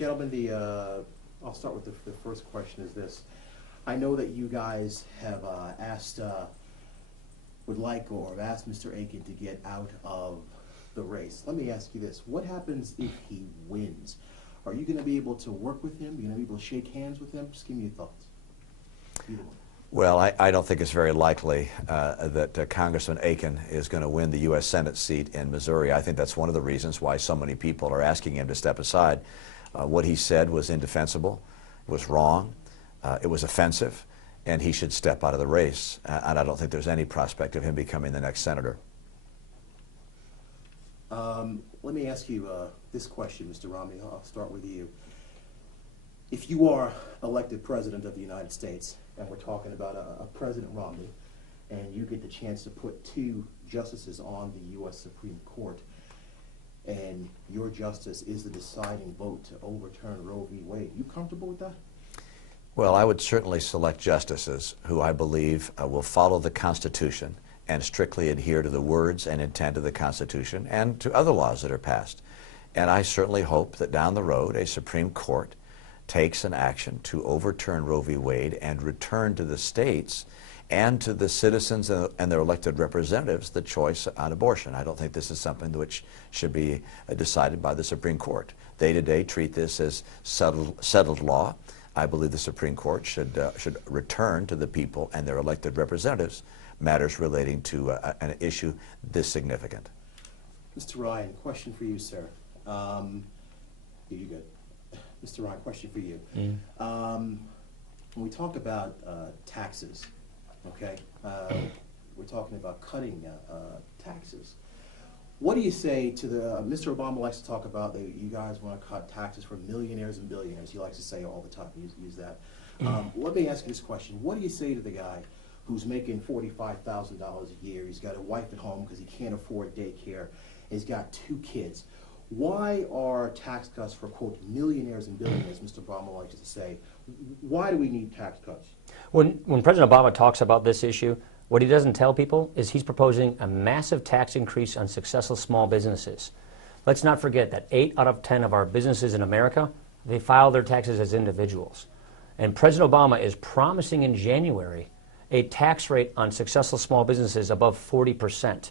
Gentlemen, I'll start with the first question is this. I know that you guys have would like or have asked Mr. Aiken to get out of the race. Let me ask you this. What happens if he wins? Are you going to be able to work with him? Are you going to be able to shake hands with him? Just give me your thoughts. Either one. Well, I don't think it's very likely that Congressman Aiken is going to win the U.S. Senate seat in Missouri. I think that's one of the reasons why so many people are asking him to step aside. What he said was indefensible, was wrong, it was offensive, and he should step out of the race. And I don't think there's any prospect of him becoming the next senator. Let me ask you this question, Mr. Romney. I'll start with you. If you are elected President of the United States, and we're talking about a President Romney, and you get the chance to put 2 justices on the U.S. Supreme Court, and your justice is the deciding vote to overturn Roe v. Wade, you comfortable with that? Well, I would certainly select justices who I believe will follow the Constitution and strictly adhere to the words and intent of the Constitution and to other laws that are passed. And I certainly hope that down the road a Supreme Court takes an action to overturn Roe v. Wade and return to the states and to the citizens and their elected representatives the choice on abortion. I don't think this is something which should be decided by the Supreme Court. They today treat this as settled law. I believe the Supreme Court should return to the people and their elected representatives matters relating to an issue this significant. Mr. Ryan, question for you, sir. You good? Mr. Ryan, question for you. When we talk about taxes, okay, we're talking about cutting taxes. What do you say to the, Mr. Obama likes to talk about that you guys want to cut taxes for millionaires and billionaires. He likes to say all the time, use that. Let me ask you this question. What do you say to the guy who's making $45,000 a year, he's got a wife at home because he can't afford daycare, he's got 2 kids. Why are tax cuts for, quote, millionaires and billionaires, Mr. Obama likes to say, why do we need tax cuts? When President Obama talks about this issue, what he doesn't tell people is he's proposing a massive tax increase on successful small businesses. Let's not forget that 8 out of 10 of our businesses in America, they file their taxes as individuals. And President Obama is promising in January a tax rate on successful small businesses above 40%.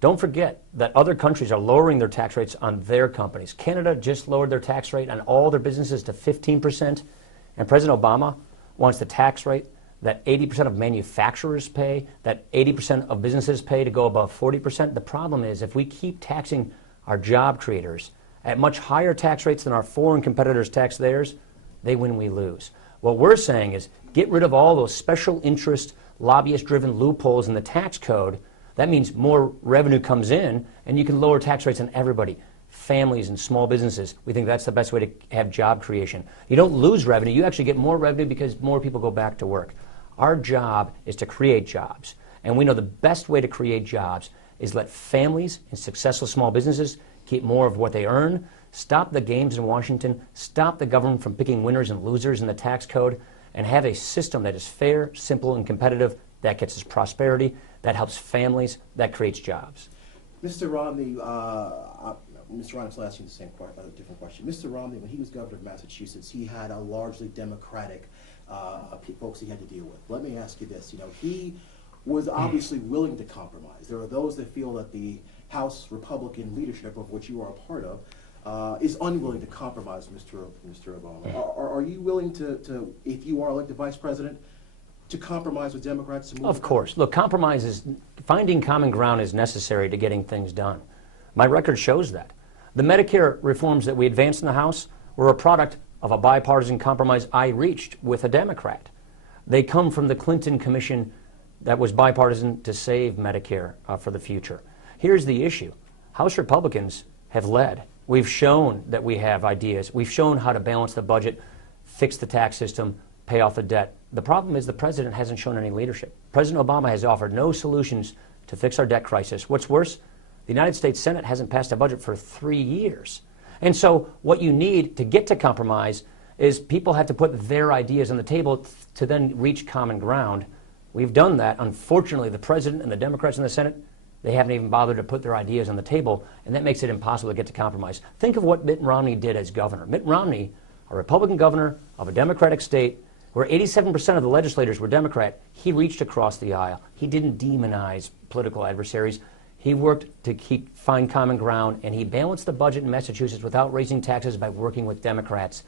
Don't forget that other countries are lowering their tax rates on their companies. Canada just lowered their tax rate on all their businesses to 15%, and President Obama wants the tax rate that 80% of manufacturers pay, that 80% of businesses pay to go above 40%. The problem is if we keep taxing our job creators at much higher tax rates than our foreign competitors tax theirs, they win, we lose. What we're saying is get rid of all those special interest, lobbyist-driven loopholes in the tax code. That means more revenue comes in, and you can lower tax rates on everybody, families and small businesses. We think that's the best way to have job creation. You don't lose revenue. You actually get more revenue because more people go back to work. Our job is to create jobs, and we know the best way to create jobs is let families and successful small businesses keep more of what they earn, stop the games in Washington, stop the government from picking winners and losers in the tax code, and have a system that is fair, simple, and competitive that gets us prosperity, that helps families, that creates jobs. Mr. Romney, Mr. Romney's asking the same different question. Mr. Romney, when he was governor of Massachusetts, he had a largely Democratic folks he had to deal with. Let me ask you this. You know, he was obviously willing to compromise. There are those that feel that the House Republican leadership, of which you are a part of, is unwilling to compromise, Mr. Obama. Are you willing to, if you are elected vice president, to compromise with Democrats? To move of course. Look, compromise is, finding common ground is necessary to getting things done. My record shows that. The Medicare reforms that we advanced in the House were a product of a bipartisan compromise I reached with a Democrat. They come from the Clinton Commission that was bipartisan to save Medicare for the future. Here's the issue. House Republicans have led. We've shown that we have ideas. We've shown how to balance the budget, fix the tax system, pay off the debt. The problem is the president hasn't shown any leadership. President Obama has offered no solutions to fix our debt crisis. What's worse, the United States Senate hasn't passed a budget for 3 years. And so what you need to get to compromise is people have to put their ideas on the table to then reach common ground. We've done that. Unfortunately, the president and the Democrats in the Senate They haven't even bothered to put their ideas on the table, and that makes it impossible to get to compromise. Think of what Mitt Romney did as governor. Mitt Romney, a Republican governor of a Democratic state, where 87% of the legislators were Democrat, he reached across the aisle. He didn't demonize political adversaries. He worked to find common ground, and he balanced the budget in Massachusetts without raising taxes by working with Democrats.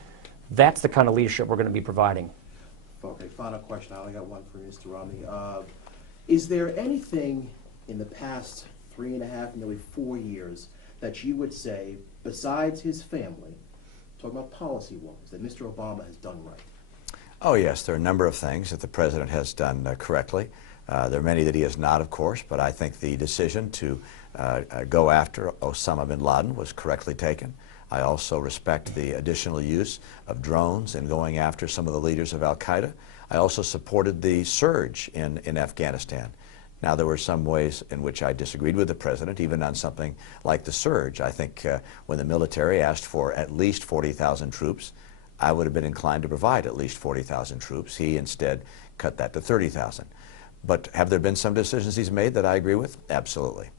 That's the kind of leadership we're going to be providing. Okay, final question. I only got one for Mr. Romney. Is there anything in the past 3.5, nearly 4 years that you would say, besides his family, talking about policy-wise, that Mr. Obama has done right? Oh, yes, there are a number of things that the president has done correctly. There are many that he has not, of course, but I think the decision to go after Osama bin Laden was correctly taken. I also respect the additional use of drones in going after some of the leaders of al-Qaeda. I also supported the surge in Afghanistan. Now, there were some ways in which I disagreed with the president, even on something like the surge. I think when the military asked for at least 40,000 troops, I would have been inclined to provide at least 40,000 troops. He instead cut that to 30,000. But have there been some decisions he's made that I agree with? Absolutely.